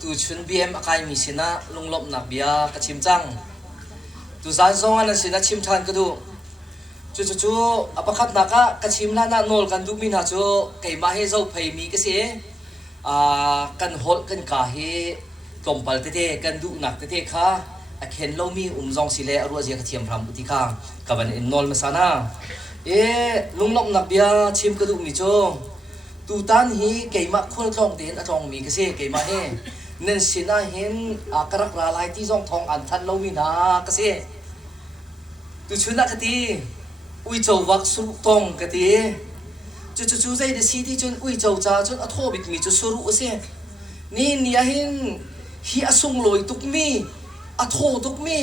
tu chun BM akai mi sina lunglop nak bia ka chim chang tu zan zong an sina chim than ka du chu apakhat naka ka chim la na nol kan du mi na chu kai ma he zo phei mi ka se kan hol kan ka he tompal te kan du nak te kha a khen lo mi zong sile arwa je ka thiam phram uti kha ka ban in nol masana lunglop nak bia chim ka du mi chu tu tan hi keima khol thong ten atong mi ka se keima he nen sina hin akarak ra lai ti jong thong an than lo mi na ka se tu chuna ka ti ui chou wak su tong ka ti chu zai de si ti chun ui chou cha chun atho bik mi chu suru se ni nia hin hi asung loi tuk mi atho tuk mi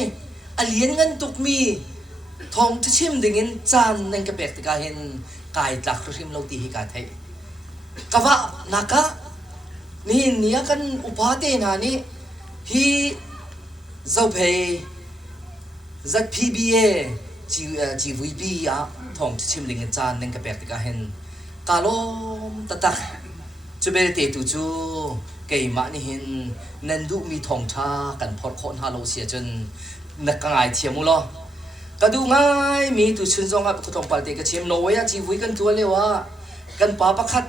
alien ngan tuk mi thong chim dingin chan nen ka pek ti ka hin kai tlak rim lo ti hi ka thai kawa naka ni nia kan upate na ni hi zopei ZPBA GVP ya thong chim ling chan neng ka pek ka hen kalom tatak chubel te tu chu kei ma ni hin nandu mi thong tha kan phot khon ha lo sia chun nakangai thiamu lo kadu ngai mi tu chun zong a thong pal te ka chim no ya GV kan tu lewa kan pa pakhat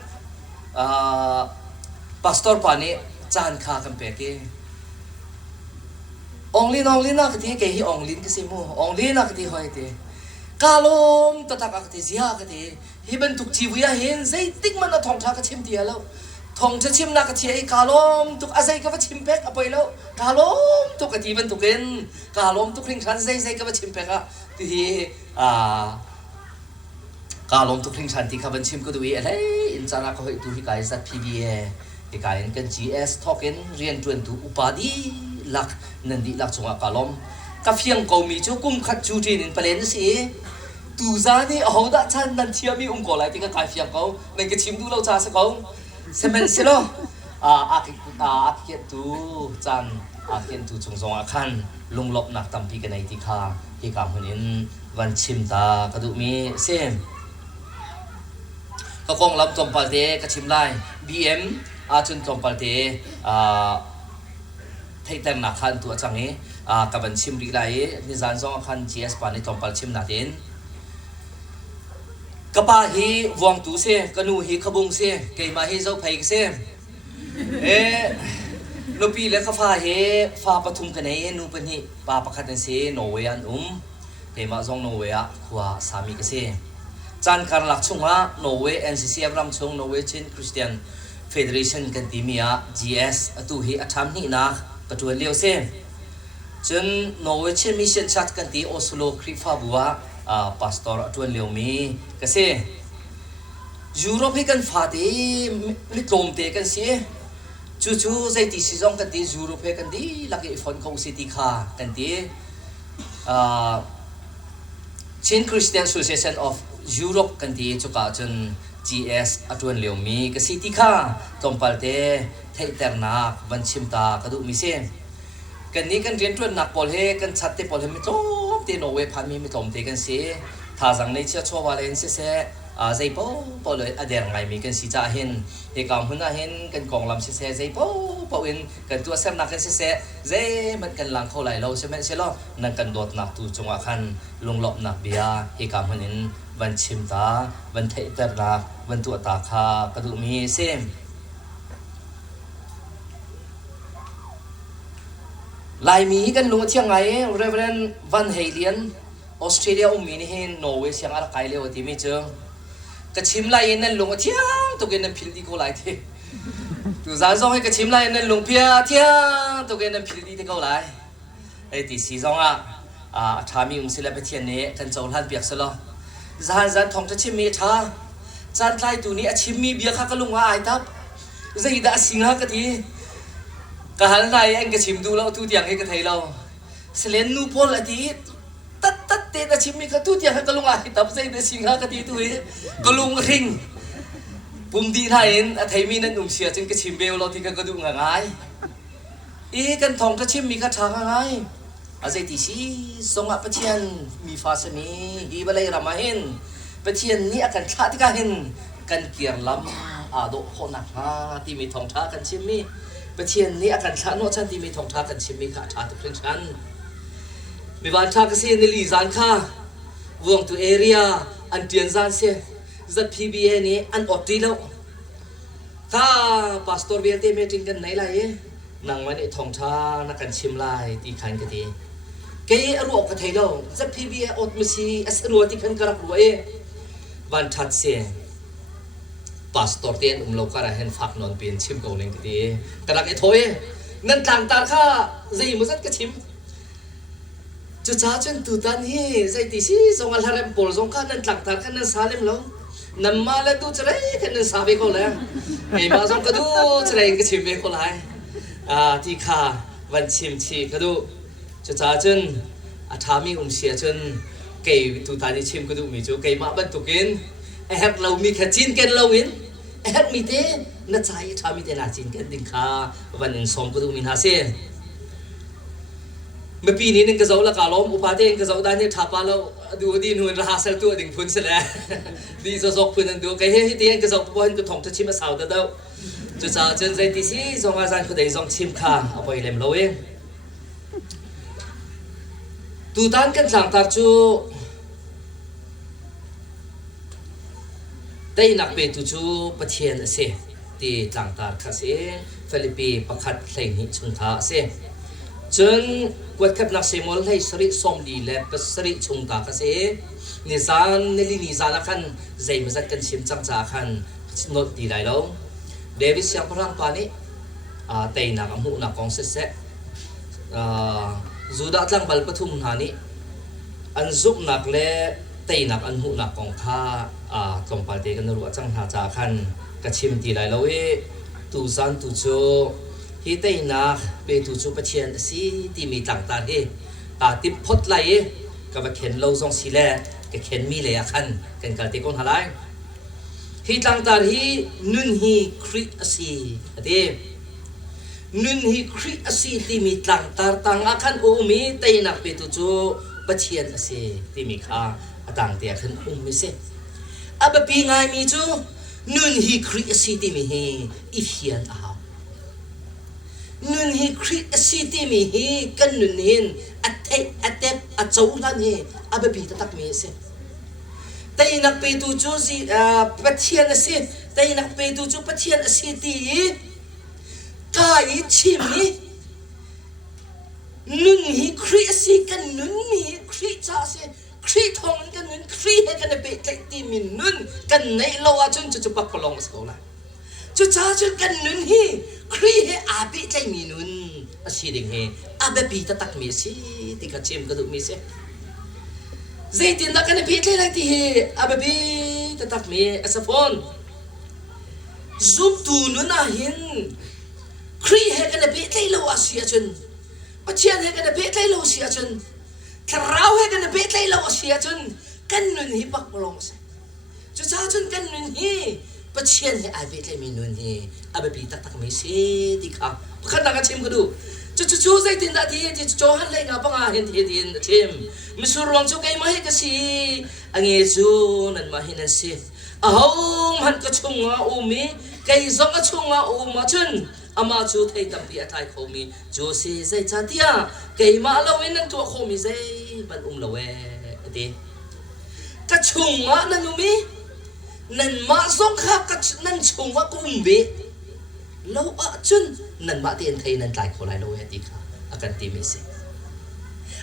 pastor pani chan kha kan pe ke only na ka ti ke hi only ka si mo only na ka ti hoi te kalom tatak ka ti zia ka ti hi ban tuk chi buya hin zai tik man na thong tha ka chim ti alo thong cha chim na ka ti ai kalom tuk azai ka chim pek apoi lo kalom tuk ka ti ban tuken kalom tuk ring than zai ka chim pek a ti kalom tuk ring than ti ka ban chim ko dui ai in chana ka hoi tu hi kai zat PBA hi kai kan GS token rian tuen tu upadi lak nandi lak chunga kalom ka phiang ko mi chu kum khat chu tin in palen si tu za ni ho da chan nan thia mi ko lai ti ka kai phiang ko nen ke chim du lo cha sa ko semen se lo a ki tu chan a ken tu chung zong a khan lunglop nak tam pi ka nei ti kha hi kam hunin van chim ta ka du mi sem ka kong lam tom pal te ka chim lai BM a chun tom pal te thay tên nạc khăn tua chẳng ấy cả vấn chim đi lại ni dàn dong khăn GS pan ni tompal chim nà đến kapa hi vuông tú se kanu hi khabung se cây mà hi dâu phai se nupi le khafa he fa pathum ka nei nu pan hi pa pakhat se Norway an cây mà dong Norway a khwa sami ka se chan kar lak chunga Norway NCC abram chung Norway Chin Christian Federation kan timia GS atu hi atham ni na katuan leo se chun Norway Chin Mission Chat kan ti Oslo Krifa bua pastor atuan leo mi ka se Europe hi kan fa te mi tlom te kan se chu zai ti si jong kan ti Europe kan ti laki phone ko city kha kan ti Chin Christian Association of Europe kan ti chuka chun GS atuan leo mi ka city kha tompal te thei terna ban chimta ka du mi se kan ni kan rian tuan nak pol he kan chat te pol he mi tlom te Norway phan mi tlom te kan se tha jang nei cha chwa len se zai po le ader ngai mi kan si cha hin he kam huna hin kan kong lam se zai po in kan tu sem nak kan se zai man kan lang kho lai lo se men se lo nan kan dot nak tu chunga khan lunglop nak bia he kam hunin ban chimta ban thei terna ban tu ta kha ka du mi sem lai mi kan lu chiang ngai Reverend Van Halen Australia mi ni hin Norway siang ara kai le oti mi chu ka chim lai nan lu chiang to gen phil di ko lai the tu za zong ka chim lai nan lu pia thiang to gen phil di ko lai ai ti si zong a thami sila pe thian ne kan chol han piak selo zan thong cha chim mi tha chan lai tu ni a chim mi bia kha ka lunga ai tap zai da singa ka ti ka hal nai anh ka chim du lo tu tiang he ka thei lo selen nu pol ati tat te da chim mi ka tu tiang ka lunga ai tap zai da singa ka ti tu he ka lung ring pum di thain a thei mi nan sia chen ka chim bel lo ti ka du nga ngai kan thong cha chim mi ka tha nga ngai a zai ti si songa pathian mi fa se mi hi balai ramahin pathian ni akan tha ti ka hin kan kiar lam do khona ha ti mi thong tha kan chim mi ประเทียนนี้อาการท่าโนชันที่มีทองท่ากันชิมมีขาท่าตุกเรื่องฉันมีวันท่ากษีในลีจานค่ะวงตัวเอเรียอันเตียนจานเสียจัดพีบีเอนี้อันอดดีแล้วถ้าพาสตอร์เบียร์เตเมติงกันไหนไรนางวันนี้ทองท่านักกันชิมไล่ตีขันกันดีแกอรวกกันไทยแล้วจัดพีบีเออดมิซีอสรัวที่ขันกระรัววันทัดเสียพาสตอร์เตียนเราก็ได้เห็นฝักนอนเป็นชิมเกาหลีกันดีกระดักไอ้ถอยนั่นต่างตาข้าใจมันสักกระชิมจุดจ้าจนตุตันฮีใจติซีส่งอะไรเรมโพลส่งข้านั่นต่างตาข้านั่นซาเลมแล้วนั่นมาแล้วดูจะไรกันนั่นซาเบโกเลยไอ้มาส่งก็ดูจะไรกระชิมเบโกเลยที่ข้าวันชิมชีก็ดูจุดจ้าจนทามีเสียจนเกย์ตุตันนี่ชิมก็ดูมีจูเกย์มาบันตุกินไอ้ฮักเรามีแค่จีนกันเราอินไอ้ฮักมีเต้น่าใจทำมีเต้น่าจีนกันดิ้งข้าวันนึงส่งก็ดูมีน่าเสียเมื่อปีนี้นึงก็จะเอาละกาล้อมอุปาเทนก็จะเอาได้เนี่ยทับมาแล้วดูดีนู่นราคาตัวดิ่งพุ่นเสียแล้วดีจะจบพุ่นนั่นดูไอ้เฮ้ยเตี้ยก็จะตัวเห็นก็ท่องจะชิมมาสาวเด้อจุดจ้าจนใจที่สี่ส่งอาจารย์คนใดส่งชิมข้าเอาไปเล่มเราเองตูตันกันหลังตาจูได้นักเปตุจูประเทศเสที่ต่างตาข้าเสฟิลิปปีประคัดเพลงนี้ชุนท้าเสจนวัดขับนักเสมอลให้สริสมดีและเป็นสริชุนตาข้าเสนิสานในลีนิสานขันใจมันจะกันชิมจังจ้าขันโนดดีได้แล้วเดวิสยังพลังปานี้แต่นักมุนักกองเสเสจูดาจังบัลปทุมนานี้อันซุกนักเล่เตยนักอันหูนักของข้าตรงปาเตกันรัวจังหาจาคันกระชิมตีไรแล้วตูซันตูโจฮิเตยนักเปตูโจประเชียนสีที่มีต่างตาติดพดไหลกับเข็นเราทรงสีแลกับเข็นมีเลยคันกันการตีก้นหาไรฮิต่างตานุนฮีคริสีเดนุนฮีคริสีที่มีต่างตาต่างอาคันโอมีเตยนักเปตูโจประเชียนสีที่มีข้าต่างเดียขึ้นมิเสอับปีง่ายมีจูนุนฮีคริสซิติมีฮีอิเฮียนอานุนฮีคริสซิติมีฮีกันนุนหินอัตเทปอัตโจลันฮีอับปีตักมีเสแต่นักเปตูจูสิประเชียนสิแต่นักเปตูจูประเชียนสิตีกายชิมนี้นุนฮีคริสซิกันนุนมีคริสจ้าเสครีทองกันนุนครีให้กันเปตตีมินนุนกันในโลอาจุนจะปักปลงสกุลละจุจ้าจุนกันนุนฮีครีให้อาบิใจมินุนอาชีดิงเฮอาเบบีตะตักมีสิติกาชิมก็ดูมีสิใจตินตะกันเปตเลยที่เฮอาเบบีตะตักมีอาสฟอนซุปตูนุนอาหินครีให้กันเปตเลยโลอาเสียจุนปัจเจียนให้กันเปตเลยโลเสียจุนคราวให้กันเบ็ดเลยเราเสียจนกันนุนฮีปักลงสิจุดจ้าจนกันนุนฮีปัจเจียนให้อาเบ็ดเลยมีนุนฮีอาเบบีตักไม่เสียดีค่ะขนาดกันชิมก็ดูจู่ใจตินดาทีที่จู่หันเลยกับปังอาเห็นที่ดินชิมมิสุรวงจู่ไก่มาให้กันสิอังเอจูนั่นมาให้นั่นสิมันก็ชงอ่ะมีไก่ซองก็ชงอ่ะมาจนอามาจูไทยตั้มปีไทยเขามีจูซีใจจัดที่ไก่มาเราเว้นนั่นตัวเขามีใจบันเราเว้ดีก็ชงอ่ะนั่นมีนั่นมาซองข้าก็นั่นชงอ่ะกูมีเราจนนั่นมาเตียนไทยนั่นไทยเขาไล่เราเว้ดีค่ะอาการตีไม่เสร็จ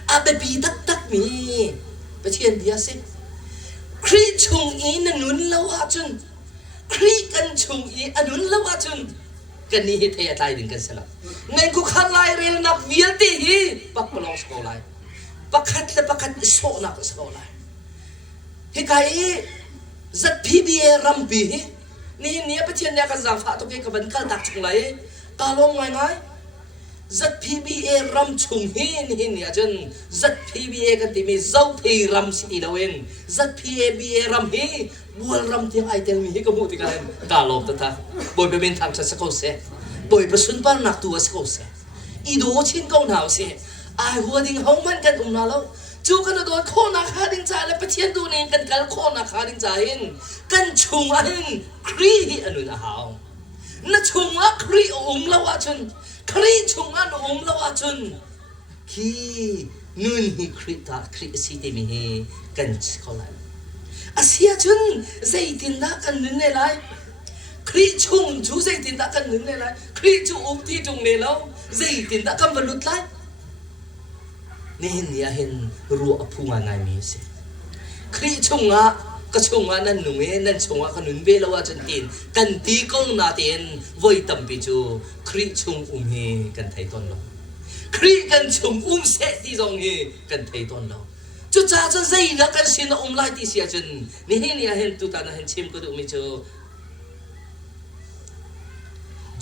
อาเบบีตักมีไปเชียนเดียสิครีชงอีนั่นนุนเราจนครีกันชงอีอันนุนเราจนกันนี่เทียตายดึงกันสลับเงินกูขันไล่เรียนนักวิลตีฮีปักปลองสกอไลปักขัดและปักขัดโซนักสกอไลฮิกายจัดพีบีเอรัมบีนี่ประเทศเนี่ยกันจะฟ้าตัวเกี่ยวกับบันกัลตักชงไลกาลงไงจัดพีบีเอรัมชงฮีนี่เนี่ยจนจัดพีบีเอกันที่มีเจ้าพีรัมสิลาเวนจัดพีบีเอรัมฮีบัวรัมที่ไอเทลมีก็มุติกันกาลงตัวท่าบอยเป็นทางสกุลเสบอยประสุนปานนักตัวสกุลเสอีดูชินกองหนาวเสไอหัวดิ่งห้องมันกันนาแล้วจูกันโดนโคนักหาดิ่งใจและประเทศดูนี่กันกันโคนักหาดิ่งใจกันชุงอันครีอันนู้นหาว na chunga kri lawa chun kri chunga no lawa chun ki nun hi kri ta kri si te mi he kan chola asia chun zaitin da kan nun ne lai kri chung chu zaitin da kan nun ne lai kri chu ti chung ne lo zaitin da kan valut lai ni hin ya hin ru apunga ngai mi se kri chunga ka chunga nan nunge nan chunga ka nun be lawa chan tin kan ti kong na tin voi tam pi chu kri chung he kan thai ton lo kri kan chung se ti zong he kan thai ton lo chu cha cha zai na kan sin lai ti sia chun ni hin ya hin tu ta na hin chim ko du mi chu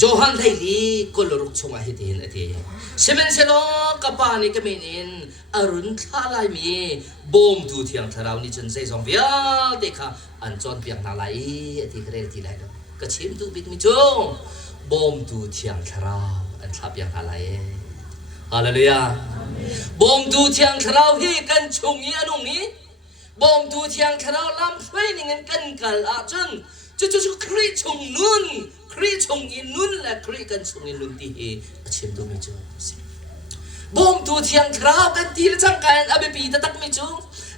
Johan thai li koloruk chunga hi tin ati semen selo kapani kaminin arun thalai mi bom du thiang tharau ni chun sei song bia te kha an chon piang na lai ati kre ti lai do ka chim tu bit mi chu bom du thiang tharau an tha piang na lai hallelujah bom du thiang tharau hi kan chungi anung ni bom du thiang tharau lam thlai ni ngan kan kal a chun chu kri chung nun kri chung in nun la kri kan chung in nun ti he achim do mi chu bom tu thiang thrau kan ti la chang kan abe pi ta tak mi chu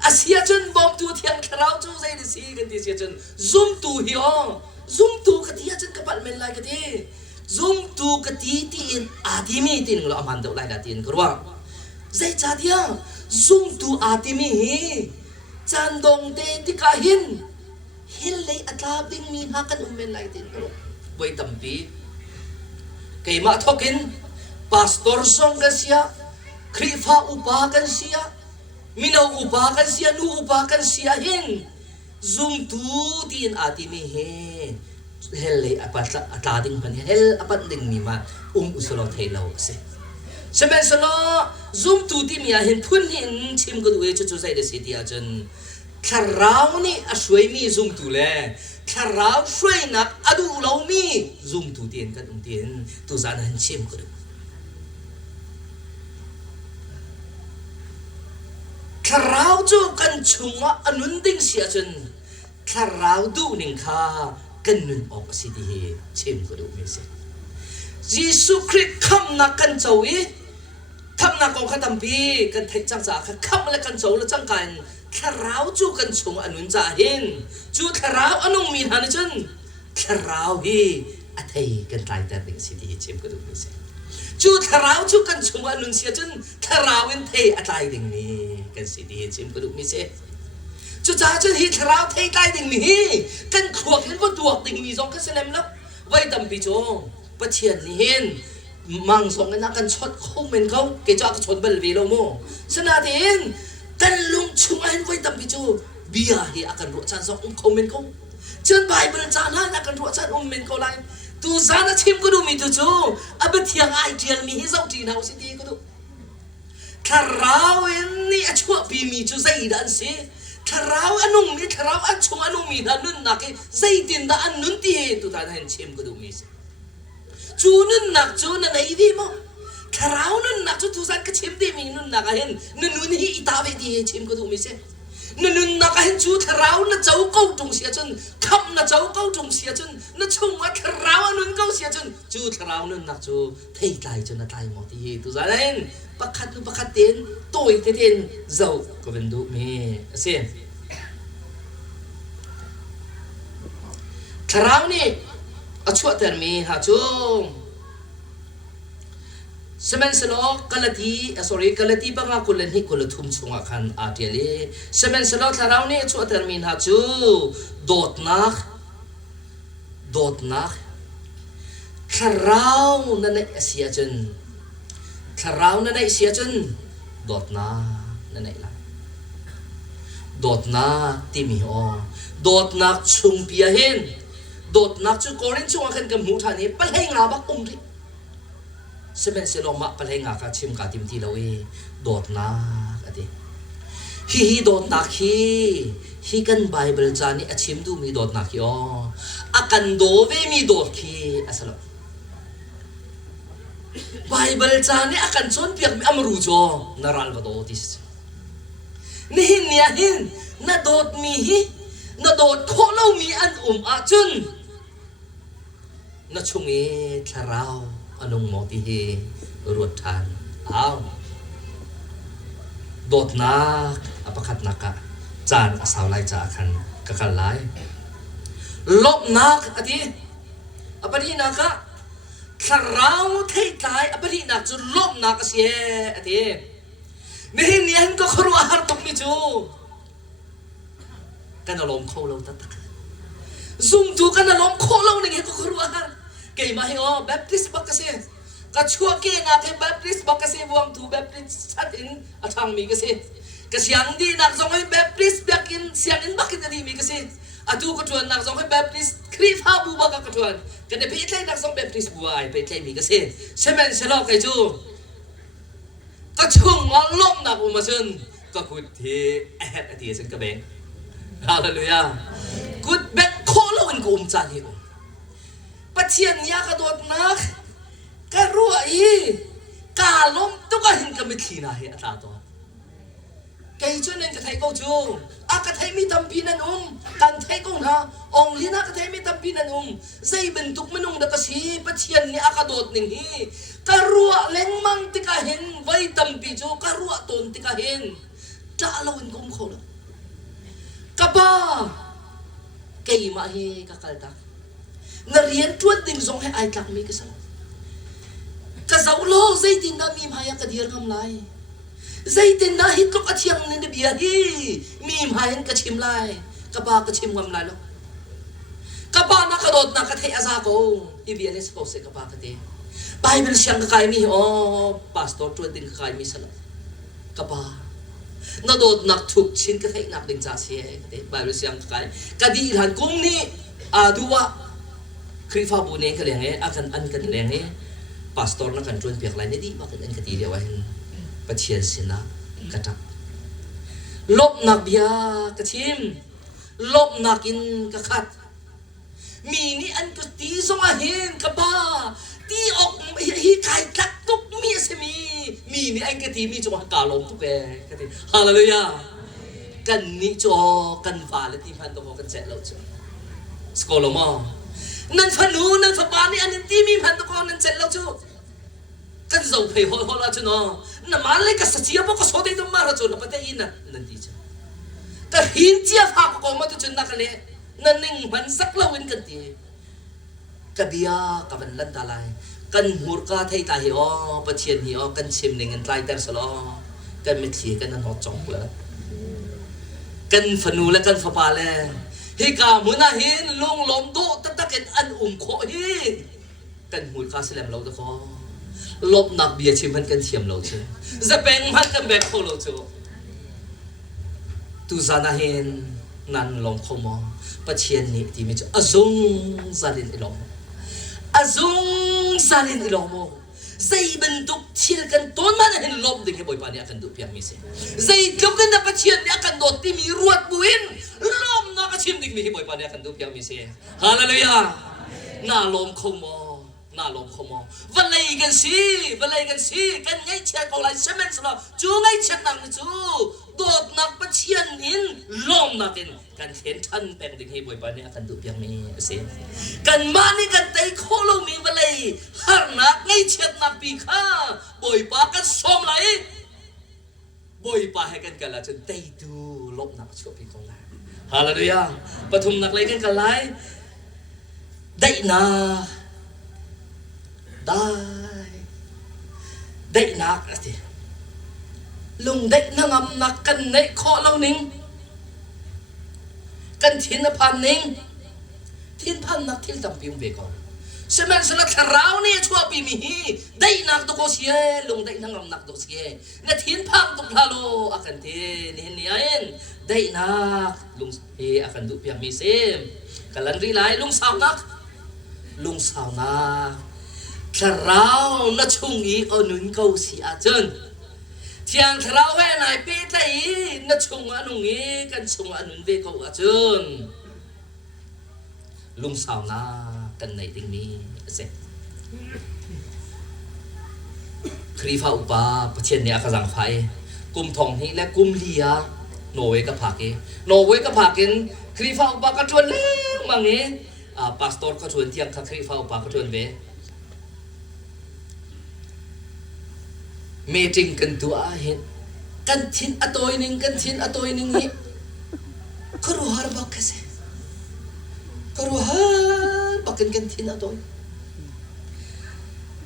asia chun bom tu thiang thrau chu zai ni si kan ti sia chun zoom tu hi o zoom tu ka ti chun ka pal men lai ka ti zoom tu ka ti in adimi tin lo aman do lai da tin korwa zai cha dia zoom tu adimi hi chan dong te ti ka hin hil lay atlabing mi hakan umen lai tin ko boy tampi kay ma thokin pastor song kan siya krifa upa kan siya minaw upa kan siya nu upa kan siya hin zoom tu tin ati mi he hel lay atlading pan hel apat ding mi ma usulo thailaw se seben solo zoom tu ti mi hin phun hin chim ko duwe chu sai de city a chen tharau ni aswai mi zoom tu le tharau swai nak adu lo mi zoom tu tien kan tien tu zan han chem ko tharau chu kan chunga anun ding sia chen tharau du ning kha kan nun ok si di chem ko do mi se Jesus Christ kham na kan chawi kham na ko khatam bi kan thai chang cha kham la kan chaw la chang kan tharau chu kan chung anun cha hin chu tharau anung min han chun tharau hi athai kan tai ta ding si di chem ko du mi se chu tharau chu kan chung anun sia chun tharau in thai atai ding ni kan si di chem ko du mi se chu cha chu hi tharau thai tai ding ni kan khuak hin bo tuak ding mi zong ka senem lo vai tam pi chu pa thian ni hin mang song na kan chot khom men kau ke cha ka chot bel vi lo mo sana tin kan lung chung an vai tam pi chu bia hi akan ro chan song khom men kau chen bible cha na akan ro chan men kau lai tu za na chim ko du mi tu chu ab thiang ai tial mi hi zau ti nau si ti ko du tharau en ni a chua pi mi chu zai dan se tharau anung mi tharau an chung anung mi dan nun na ke zai tin da an nun ti he tu dan hen chim ko du mi se chu nun nak chu na nei vi mo tharau nun nak chu tu zan ka chim ti mi nun na ka hen nun hi ita ve ti he chim ko du mi se nun na ka hen chu tharau na chau kau tung sia chun kham na chau kau tung sia chun na chung ma tharau nun kau sia chun chu tharau nun nak chu thei tai chu na tai mo ti he tu zan hen pakhat ten toi te ten zau ko ben du me ase tharau ni achua ter mi ha chu semen selo kalati banga kulen hi kulathum chunga khan atiale semen selo tharau ni achua ter mi ha chu dot nak tharau na nei asia chen tharau na nei sia chen dot na nei la dot na ti mi o dot nak chung pia hen dot nak chu korin chu akan kam mu thani palheng nga bak ri semen selo ma palheng nga ka chim ka tim ti lawi dot na ati hi dot nak hi kan bible chani achim du mi dot nak yo akan do ve mi dot khi asalo bible chani akan chon piak mi amru jo naral ba do tis ni hin na dot mi hi na dot kholo mi an a chun นัชงเอทาราวอนุงโมติเฮรวดทานอ้าวโดดนักอปคัดนักจานอาสาวไลจ่าคันกะกันไลลบนักอดีอปดีนักทาราวเทตายอปดีนักจุลบนักเสียอดีนี่เนียนก็ครัวหาตุกมิจูกันอารมณ์เขาเราตัดซุ่มจูกันอารมณ์เขาเราเนี่ยก็ครัวหาเกี่ยมาให้อ๋อแบปติสบักกะเสียกัจชัวเกี่ยนักให้แบปติสบักกะเสียบวงทูแบปติสชัดอินอาทางมีกะเสียกะเสียงดีนักจงให้แบปติสบักกินเสียงอินบักกินดีมีกะเสียอาดูกระชวนนักจงให้แบปติสครีฟ้าบูบักกระชวนกันเดี๋ยวไปอีกเลยนักจงแบปติสบัวไปอีกเลยมีกะเสียใช่ไหมเสร็จแล้วไก่จูก็ช่วงวันล้มหนักอุมาซึนก็กุดที่แอดอดีตซึนกระเบงฮาเลลูยากุดเบ็ดโคลวันกุมจานฮิวปัจเจียนยากระโดดนักกระรัวอีกาล้มตุกหินกระมิทีน่าเห็นตาตัวไก่ชนเองกระไทยก็จูอากระไทยมีตำพีนันกันไทยก็นะองลีน่ากระไทยมีตำพีนันใจเป็นตุกมนุงดักสีปัจเจียนนี่อากระโดดหนึ่งฮีกระรัวเล็งมังติกาเห็นไว้ตำปีจูกระรัวตนติกาเห็นจะเราเห็นกุมเขาละกะบ้าไก่มาเฮกะกัลตักนเรียนชวนดิ่งส่งให้ไอ้ตักมีกษัตริย์กษัตริย์โลใจตินนามีมายากระเดียร์คำไรใจตินนาฮิตลูกอาเชียงนินเบียฮีมีมายันกระชิมไรกะบ้ากระชิมความไรลูกกะบ้านักกระโดดนักกระเทอาซาโกอีเบียเลสโกเซกะบ้ากระเทไบเบิลเชียงกะไกมีอ๋อพาสตอร์ชวนดิ่งกะไกมีสลับกะบ้านาโดดนักทุกชิ้นกระเทนักดิ่งจ่าเสียกระเทไบเบิลเชียงกะไกกะดีหลันกุ้งนี่ดูว่าคริฟ้าบุญเองก็เลี้ยงอากันอันกันเลี้ยงพาสตอร์นักกันชวนเปียกไรนี่ดีว่ากันอันกติเดียวไว้ปัจเจียนสินะกระทับลบนักเบียกระชิมลบนักกินกระขัดมีนี่อันก็ตีสงเห็นกระบ้าตีออกฮีไก่ตักตุกมีเสมีนี่อันก็ตีมีจังหวะกาลงทุกแกกระตีฮาเลลูยากันนี่จอกันฟ้าและทีพันตัวกันเสร็จแล้วจ้ะสกอลมอนั่นฟันูนั่นฟับานี่อันนี้ตีมีพันตัวนั่นเสร็จแล้วจ้ะกันจะไปหัวละจ้ะเนาะนั่นมาเลยก็สัจจะบอกก็สอดได้ตัวมาละจ้ะนั่นประเดี๋ยวนั่นดีจ้ะแต่หินเจียฟ้าก็มาตัวจ้ะนักเลยนั่นนิ่งมันสักเล่าวินกันทีกะเบียกับมันลันตาลายกันหัวกาไทยตาเหี่ยวปัจเจียนเหี่ยวกันชิมหนึ่งกันไตรแต่สลอกันไม่เสียกันนั่นหอจงเลยกันฝนูและกันฝปาเลยฮิกามุนาหินลงลมโตตัตะกันอันโคฮีกันหัวกาสลามเราตะคอลบนักเบียชิมมันกันเทียมเราเชื่อจะเป็นมันกันแบบโคเราเชื่อตุซานาหินนั่นลมขมอปัจเจียนนี่ที่มีจุอาซุงซาลินอิลอมอาซุงซาลินอิลอมใจเป็นตุกเชียกันต้นมันเห็นลมดึงให้บ่อยปานนี้อากันดูเพียงมีเสียใจเกี่ยวกันกับปัจเจียนนี่อากันโดดที่มีรวดบุญลมนักชิมดึงมีให้บ่อยปานนี้อากันดูเพียงมีเสียฮาเลลูยาหน้าลมขมอหน้าลมขมอวันไหนกันสิวันไหนกันสิกันไงเชียร์เขาไล่เชมันสละจูไงเชียร์นังจูโดดนักปัจเจียนหินลมนักหินกันเห็นท่านแต่งดึงให้บ่อยปานนี้อากันดูเพียงมีเสียกันมานี่กันไต่โคโลมีวันไหนหานักไงเชียร์นักปีข้าบ่อยปากันสมไหลบ่อยปาให้กันกันละจนไต่ดูลบนักชั่วปีของเราฮาเลลูยาปฐุมนักเลยกันกันไล่ได้นาได้นักสิลุงได้นางำนักกันในข้อเล่านิ่งกันทิ้นพันนิ่งทิ้นพันนักทิ้นตำพิมเบกอนเสมันสนักสราวเนี่ยชัวปีมีได้นักตุกเสียลุงได้นางำนักตุกเสียเนี่ยทิ้นพังตุกลาโลอากันเทนี่เนี่ยได้นักลุงอากันดุเปียมีเซมกันลันรีไลลุงสาวนักทาราวนัชงอีอนุนเกาสีอาจนเทียงทาราวแห่ไหนเปิดไหนนัชงอนุงีกันชงอนุนเวกอาจนลุงสาวนากันไหนติงมีเสร็จครีฟ้าอุปาประเทศเนี่ยกระสังไฟกุมทองนี้และกุมเลียโนเวกับผักเองโนเวกับผักเองครีฟ้าอุปากระชวนเลี้ยงบางนี้ ปาสตอร์เขาชวนเที่ยงคครีฟ้าปาเขาชวนเวเมจิงกันตัวเห็นกันทินอตัวหนึ่งกันทินอตัวหนึ่งนี่ก็รู้หาบักกันสิก็รู้หาบักกันทินอตัว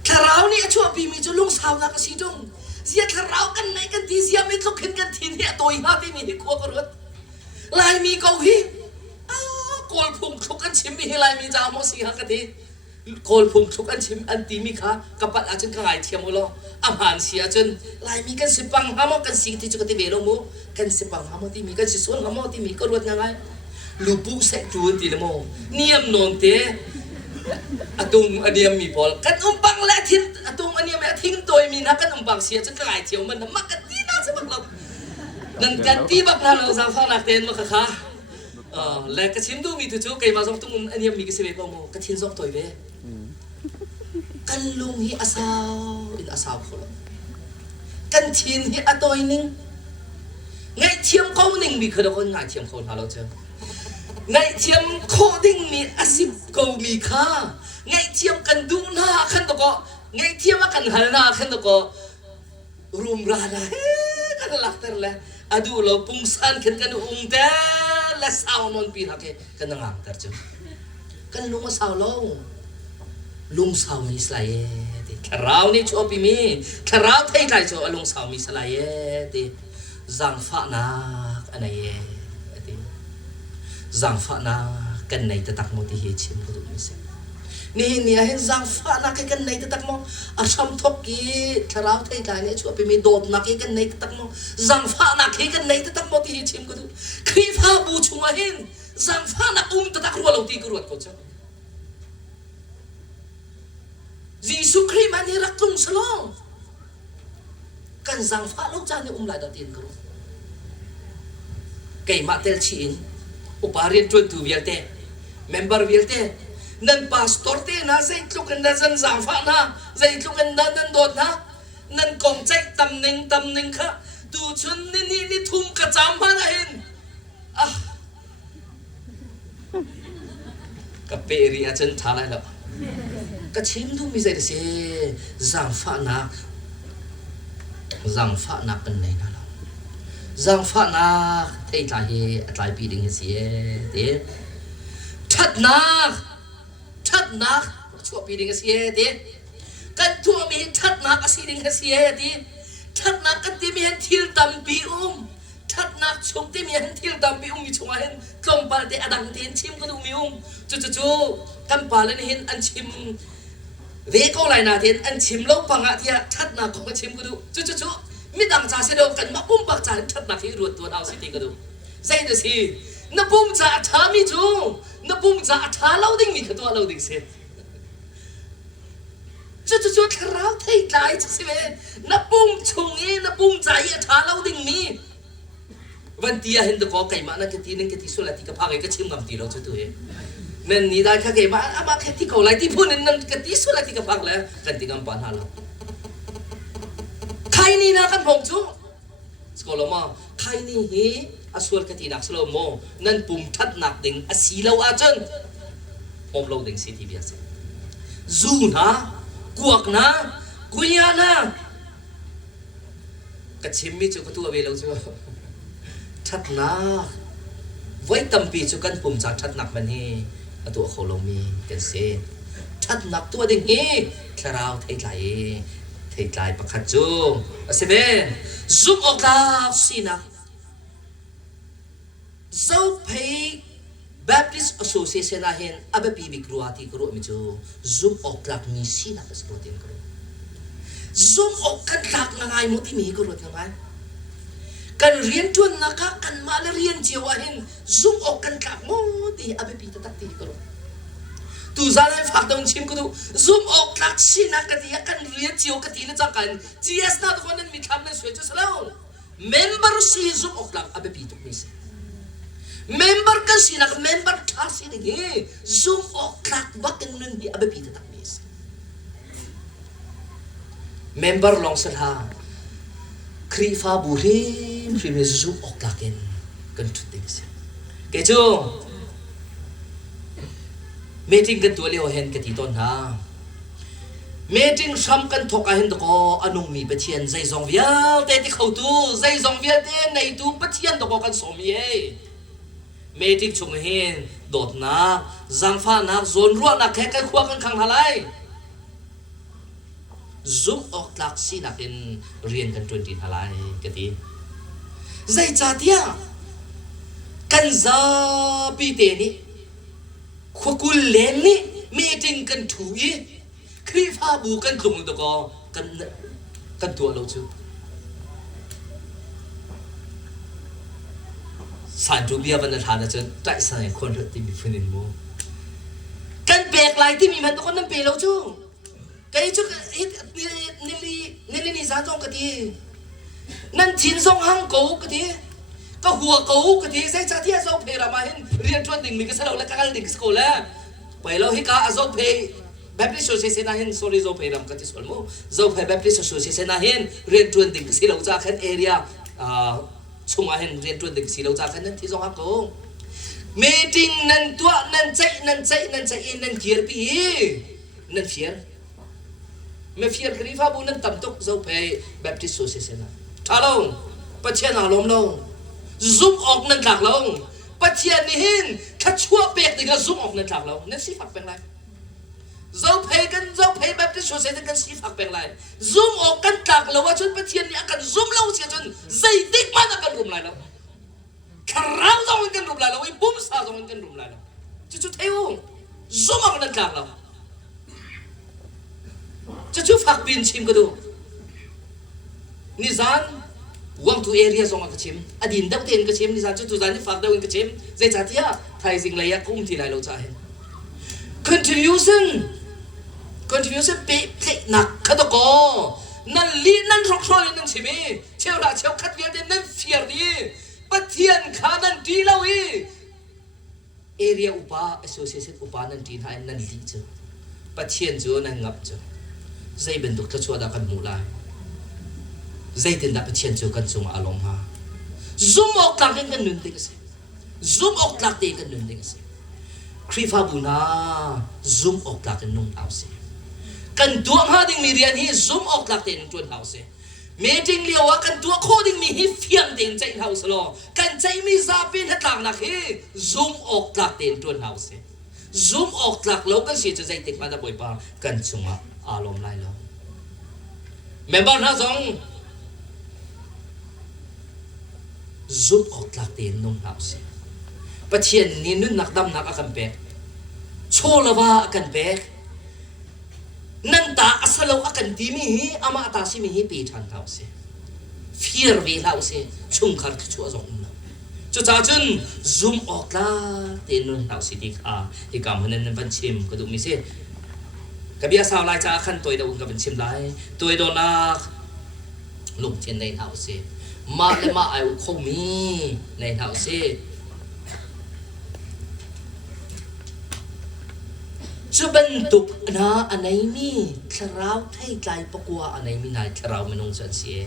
ถ้าเราเนี่ยช่วยปีมีจุลุงสาวนักสิจงเสียถ้าเรากันไหนกันทีเสียไม่ต้องขึ้นกันทินเนี่ยตัวอีกที่มีขั้วกระรดลายมีเกาหีโกลพุ่งทุกอันชิมมีลายมีจามอสีหักทีโกลพุ่งทุกอันชิมอันตีมีขากับปัดอาจจะกระไรเทียมโลอาหารเสียจนลายมีกันสิปังหามอกันสิที่จุกติเบลมูกันสิปังหามอที่มีกันสิส่วนหามอที่มีก็รวดง่ายลูปุเสกจูนตีละโมเนียมนนเตอตุงอเดียมมีพอกันปังและทิ้งอตุงอเดียมและทิ้งตัวมีนะกันปังเสียจนกระไรเทียมมันมักกันที่น่าจะบักเรานั่นกันที่บักเราสาวฟ้าหนักเต้นมาค่ะและกระชิมดูมีทุกจุดเกี่ยมาสองตุ้งอันนี้มีกระสิบเอ็ดปมกระชิมสองตัวเว้กันลุงฮีอาสาวอินอาสาวเขาละกันชินฮีอาตัวนึงไงเทียมเขาหนึ่งมีคือเราคนไงเทียมเขาหาเราเจอไงเทียมโคดิ้งมีอาศิบเขามีค่าไงเทียมกันดูหน้าขันตะก็ไงเทียมกันหันหน้าขันตะก็รุมราดากันหลักแต่ละอดูเราปุ่งสันขันกันเดและสาวนนปีนักกันนั่งอ่างแต่จุกันลุงสาวลุงสาวมีสลายดิคราวนี้ชอบปีมีคราวไทยไทยชอบลุงสาวมีสลายดิจังฟ้านักอันไหนดิจังฟ้านักกันไหนจะตักโมที่เฮียชิมก็ดูมิเสนี่เห็นจังฟ้านักกันไหนจะตักโมอาชมทบกี้คราวไทยไทยเนี่ยชอบปีมีโดดนักกันไหนจะตักโมจังฟ้านักกันไหนจะตักโมที่เฮียชิมก็ดูครีฟ้าบูชงเห็นจังฟ้านักจะตักรัวเราตีกรัวก็เจ้าYesus Kristusมันรักลุงสลองกันสังฟ้าลูกจานนี่หลายดาวเทียนกรุไก่มาเตลชีนอุปาเรียนจวนถูเวียลเต้เมมเบอร์เวียลเต้นั่นพาสตอร์เต้นะใจทุกันนั่นสังฟ้านะใจทุกันนั่นโดดนะนั่นกงใจตำหนึ่งค่ะดูชุนนี่ทุ่มกระจำมาเห็นกับเปรีอาจารย์ท่าไรแล้วก็ชิมดูมีใจเสียจังฟ้านักกันไหนนะเราจังฟ้านักไทยตายปีดึงเสียเดี๋ยวชัดนักชั่วปีดึงเสียเดี๋ยวกันทั่วมีชัดนักสิดึงเสียเดี๋ยวชัดนักกันที่มีเห็นทิลตำปีชัดนักชมที่มีเห็นทิลตำปีมีช่วยเห็นกลมปาเดอดังเตียนชิมก็ดูมีจู่กันปาเลนเห็นอันชิมเวก็ไรนาเทียนอันชิมโลกปังอาเทียชัดนักของชิมก็ดูจู่ไม่ดังจ่าเสียเดียวกันมาปุ่มปักจ่าชัดนักที่รวดตัวเอาสิตีก็ดูใจเดียวสินับปุ่มจ่าช้ามีจู่นับปุ่มจ่าช้าเล่าดิ้งมีขตัวเล่าดิ้งเสียจู่คราวไทยใจสิเวนับปุ่มชงเอนับปุ่มจ่าช้าเล่าดิ้งมีวันที่เห็นตะกอไก่มานั่นก็ทีนึงก็ทีสุดละที่กระพังไอ้ก็ชิมกับตีเราจู่เองนั่นนี่ได้ข้าเกมาอามาแค่ที่เขาไล่ที่พูดนั่นก็ที่สุดละที่กระพังแล้วกันที่กำปั้นหาเราใครนี่นะกันผมจู่สกอลมาใครนี่เฮอส่วนกันที่นักสโลโมนั่นปุ่มทัดหนักดิ่งอสีเราอาจารย์ผมเราดิ่งสิที่เบียร์จูนะกวกนะกุยานะก็ชิมมิจู่ก็ตัวเวลาจู่ทัดหนักไว้ตำปีจู่กันปุ่มจากทัดหนักมันนี่ตัวเขาลงมีกันเสียทัดหนักตัวดิ่งเฮคราวไทยไกลประคัดจูเสเบซุ่มออกดาวสินะเจ้าเพย์ Baptist Association นะเห็นอาเบปีบิกรัวที่กรัวมิจูซุ่มออกหลักมีสินะก็สปอร์ตเองกรัวซุ่มออกกันหลักง่ายมุติมีกรัวยังไงกันเรียนจวนนะคะกันมาเรียนเจียวเห็นซุ่มออกกันหลักมุติอาเบปีตัดตีกรัวตูซาเลยฝากตรงชิมก็ดูซูมออกหลักสินะกันที่กันเรียนเจียวกันที่นั่นจังกัน GS น่าทุกคนนั้นมีคำนั้นสวยจุดแล้ว member ซีซูมออกหลักอาเบปีทุกมิส member กันสินะ member ท่าสินะเฮ้ซูมออกหลักบักกันนั้นที่อาเบปีทุกมิส member ลองสักหาครีฟ้าบุรีครีมซูมออกหลักกันจุดที่มิสเกจู meeting kan tu leo hen ka ti ton ha meeting sam kan thok a hen ko anung mi pathian zai zong vial te ti khau tu zai zong vial te nei tu pathian to ko kan som ye meeting chung hen dot na zang fa na zon ruwa na khe kan khwa kan khang halai zoom ok lak si na in rian kan 20 halai ka ti zai cha tia kan za pi te ni khukul len ni meeting kan thu yi khri pha bu kan tlung to ko kan tua lo chu san tu bia ban tha na chen tai sai kon ro ti mi phunin mo kan bek lai ti mi man to kon nam pe lo chu cái chút nên giá trong cái gì nên chín sông hang cố cái gì cái hùa cố cái gì sẽ trả tiền dâu phê là mà hiện riêng cho tình mình cái sao là các định cái school là vậy lo hi cả dâu phê Baptist Association na hiện sorry dâu phê làm cái school mo dâu phê Baptist Association na hiện riêng cho tình cái gì lâu ra cái area chung hiện riêng cho tình cái gì lâu ra cái nên thì sông hang cố meeting nên tua nên chạy nên kia pi nên phía me fiel krifa bu nan tam tok zo pe Baptist Association thalo pathian alom lo zoom ok nan thak lo pathian ni hin khachua pek dinga zoom ok nan thak lo nan si phak peng lai zo pe Baptist Association kan si phak peng lai zoom ok kan thak lo wa chun pathian ni akan zoom lo sia chun zai tik man akan rum lai lo kharang zo kan rum lai lo i bum sa zo kan rum lai lo chu theu zoom ok nan thak lo chú phạt pin chim cái đồ, nizan wang tu area zong cái chim, adin đâu tiền cái chim nizan chú zan ni phạt đâu cái chim, dễ chả thia, thay dinh lấy cũng thì lại lâu dài. Contribution bị nặng cái đó có, nan li nan róc roi nan chim ấy, treo ra treo khát việt nan phiền đi, bắt thiên khá nan đi lâu ấy, area upa association upa nan đi hay nan li chứ, bắt thiên chú nan ngập chứ. Zai bentuk ta chua da kan mulai zai tin da pathian chu kan chung alom ha zoom ok tak kan nun ding se zoom ok tak te kan nun ding se krifa buna zoom ok tak kan nung tau se kan tuam ha ding mi rian hi zoom ok tak te nung tuan tau se meeting liawa kan tua kho ding mi hi fiang ding chai house lo kan chai mi za pin ha tak nak hi zoom ok tak te tuan house se zoom ok tak lo kan si chu zai tik ma da boi pa kan chunga alom lai lo member na zong zut ok lak ten nong nau se pathian ni nun nak dam nak akan pek cholawa akan pek nan ta asalo akan ti mi hi ama ata si mi hi pi than thau se fear ve lau se chung khar chu zong na chu cha chun zoom ok la ten nun nau si dik a hi kam hanen ban chim ko du mi se cái bia sao lại cha khăn tôi đâu gặp chim lại tôi đâu na lục trên này thảo xe mà lại mà ai không mi này thảo xe cho bên tục na anh ấy mi kharao thay lại bọc qua anh ấy mi này kharao mình nông dân xe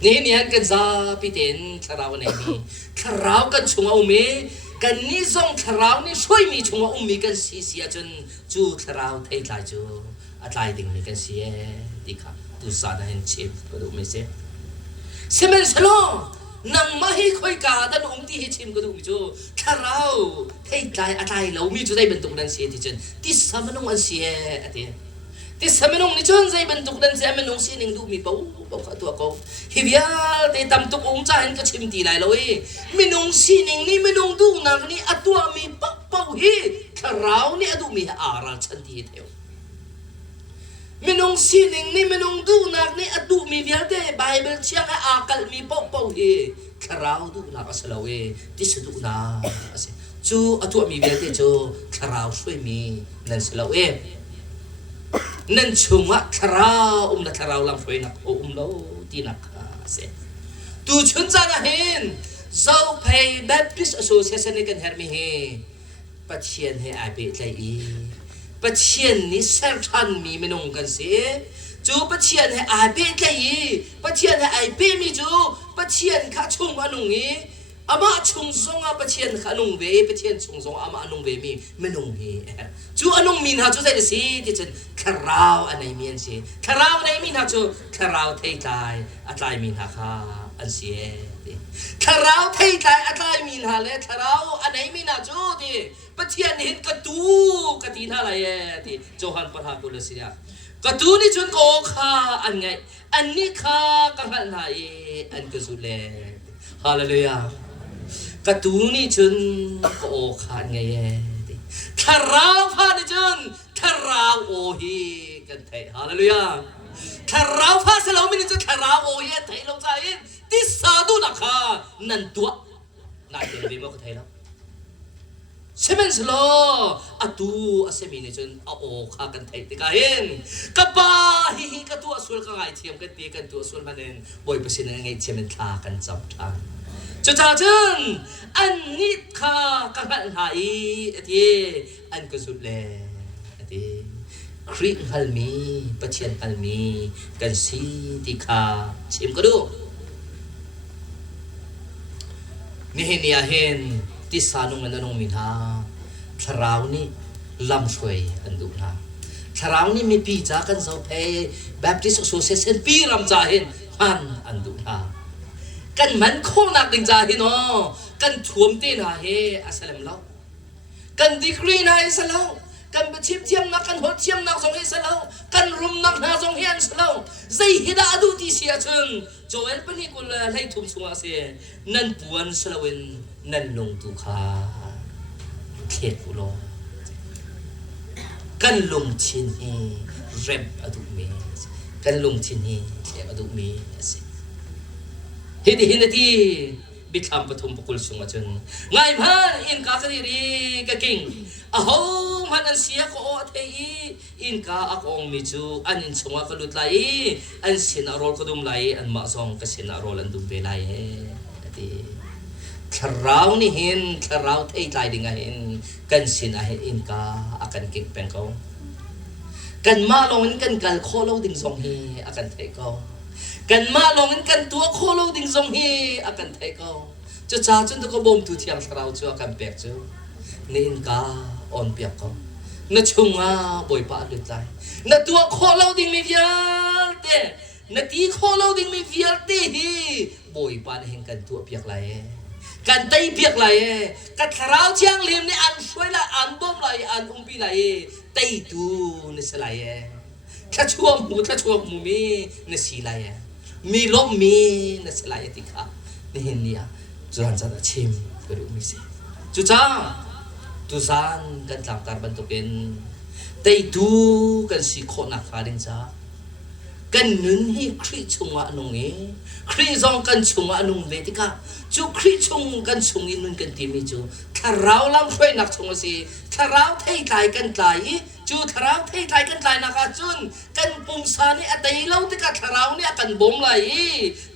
nè nè cái za bị tiền kharao anh ấy mi kharao cái chung ông mi kan ni zong tharau ni soi mi chunga mi kan si sia chun chu tharau thei lai chu atlai ding mi kan si dikha tu sa da hen chip ko du mi se semen selo nang ma hi khoi ka da ung ti hi chim ko du mi chu tharau thei lai atlai lo mi chu dai ben tung dan si ti chen ti samanong an si ati ti samanong ni chon zai ben tung dan se manong si ning du mi pau ka tu ko hibial te tam tuk ong cha hen ka chim ti lai loi minong sining ni minong du na ni atua mi pak pau hi tharau ni adu mi aral chan ti theo minong sining ni minong du na ni adu mi viate bible chiang a akal mi pau pau hi tharau du na asalawe ti su du na ase chu atua mi viate chu tharau soi mi nan salawe nan chunga tharau na tharau lam foi na lo ti na se tu chun cha na hin zau pay Baptist Association ni kan her mi he pathian he ai be tlai i pathian ni ser than mi menong kan se chu pathian he ai be tlai i pathian he ai be mi chu pathian kha chung anung i ama chung zonga pathian khanung ve pathian chung zong ama anung ve mi menung hi chu anung min ha chu sai si ti chen kharau anai mian si kharau anai min ha chu kharau thei tai atlai min ha kha an si kharau thei tai atlai min ha le kharau anai min ha chu ti pathian hin ka tu ka tin ha la ye ti johan par ha ku le sia ka tu ni chun ko kha an ngai an ni kha ka ngal na ye an ka su le hallelujahกระตูนี่จนโอขาดไงเย่ทาราวพานี่จนทาราวโอฮีกันไทยฮาเลลูยาทาราวพาสลามินี่จนทาราวโอเย่ไทยลงใจที่สาธุนักขานันตัวน่าจะเป็นมั้งไทยแล้วเซเมนสโลอะตูอะเซมินี่จนโอขากันไทยติกาเห็นกับบ้าฮิฮิกับตัวส่วนกันไงเทียมกันตีกันตัวส่วนมันเองบ่อยประสิทธิ์ไงเทียมมันทากันจับทางจะจ่าจึงอันนี้ข้ากันหายที่อันก็สุดแล้วที่คริสฮัลมีปัจเจียนฮัลมีกันสีที่ข้าชิมก็ดูนี่เห็นยาเห็นที่สานุมันนงมินหาทราวนี่ลำช่วยอันดูนะทราวนี่มีปีจากกันเสาเพย์แบบที่สุดเสียนปีรำจ่าเห็นฮันอันดูนะกันมันโคนักดิงจ่าเห็นอ๋อกันถ่วมตีนหาเฮอาสลัมเล่ากันดีกรีนหาอิสลากันไปชิมเทียมนักกันหัวเทียมนักสองอิสลากันรุมนักหาสองเฮียนอิสลาใจฮิดาดูที่เสียชนโจเอลปนิกุลไล่ทุ่มชัวเสียนั่นปวนสลาวินนั่นลงตุคาเขตกุโลกันลงชินเฮเร็บอดุเมกันลงชินเฮเร็บอดุเมฮิดิฮินที่บิคำปฐมปกุลสุงมาจนไงมันอินกาคดีรีกะกิ่งอ้าวมันอันเสียก็โอเทอีอินกาอักองมิจูอันอินสงะกลุดไหลอันสินารอลกดุมไหลอันมาซองก็สินารอลอันดุมเบลัยที่คราวนี้เห็นคราวเทใจดิ่งเห็นกันสินอาเห็นอินกาอากันเก่งเป็นเขากันมาลงกันกันโคโลดิ่งสองเฮอากันเทเขากันมาลงกันตัวโคโลดิ่งทรงเฮอากันไทยก็จะจ่าจนตัวก็บ่มทุเทียมสาวจัวกันเปียกจัวนี่อินกาอ่อนเปียกก็น่าชงอ่ะบ่อยปาดุใจน่าตัวโคโลดิ่งมีเวียลเต้น่าตีโคโลดิ่งมีเวียลเต้ฮีบ่อยปาเห็นกันตัวเปียกไหลกันไตเปียกไหลกันสาวเชียงลิมนี่อันช่วยละอันบ่มไหลอันปีไหลไตตูนี่สลายถ้าช่วงหมูมีนี่สีไหลมีลมมีนั่นสลายติค่ะนี่เห็นเนี่ยจุดนั้นจะชิมก็ดูมิสิจุดจ้าตุสานกันตามตาบันตุเป็นแต่ดูกันสิโคนักขาดินจ้ากันนึนให้คริชงวะนงเอคริจงกันชงวะนงเวติค่ะจูคริชงกันชงอินุนกันตีมิจูถ้าเราลำช่วยนักชงสิถ้าเราเทใจกันใจจูทาราวเทใจกันใจนักจุนกันปุ่มสานี่แต่เราที่กับทาราวนี่กันบ่มไหล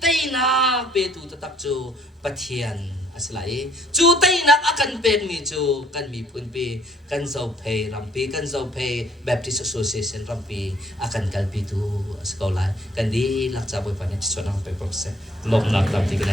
แต่นักเปตูตะตักจูปะเทียนอาศัยจูแต่นักกันเป็นมีจูกันมีพื้นปีกันเจ้าเพยรำปีกันเจ้าเพยแบบที่สุดเสียนรำปีอากันกัลปีตูสกอลไลกันดีหลักจากบริบาลนี้ชวนเราไปโปรเซสลมหลักตามที่กันไหน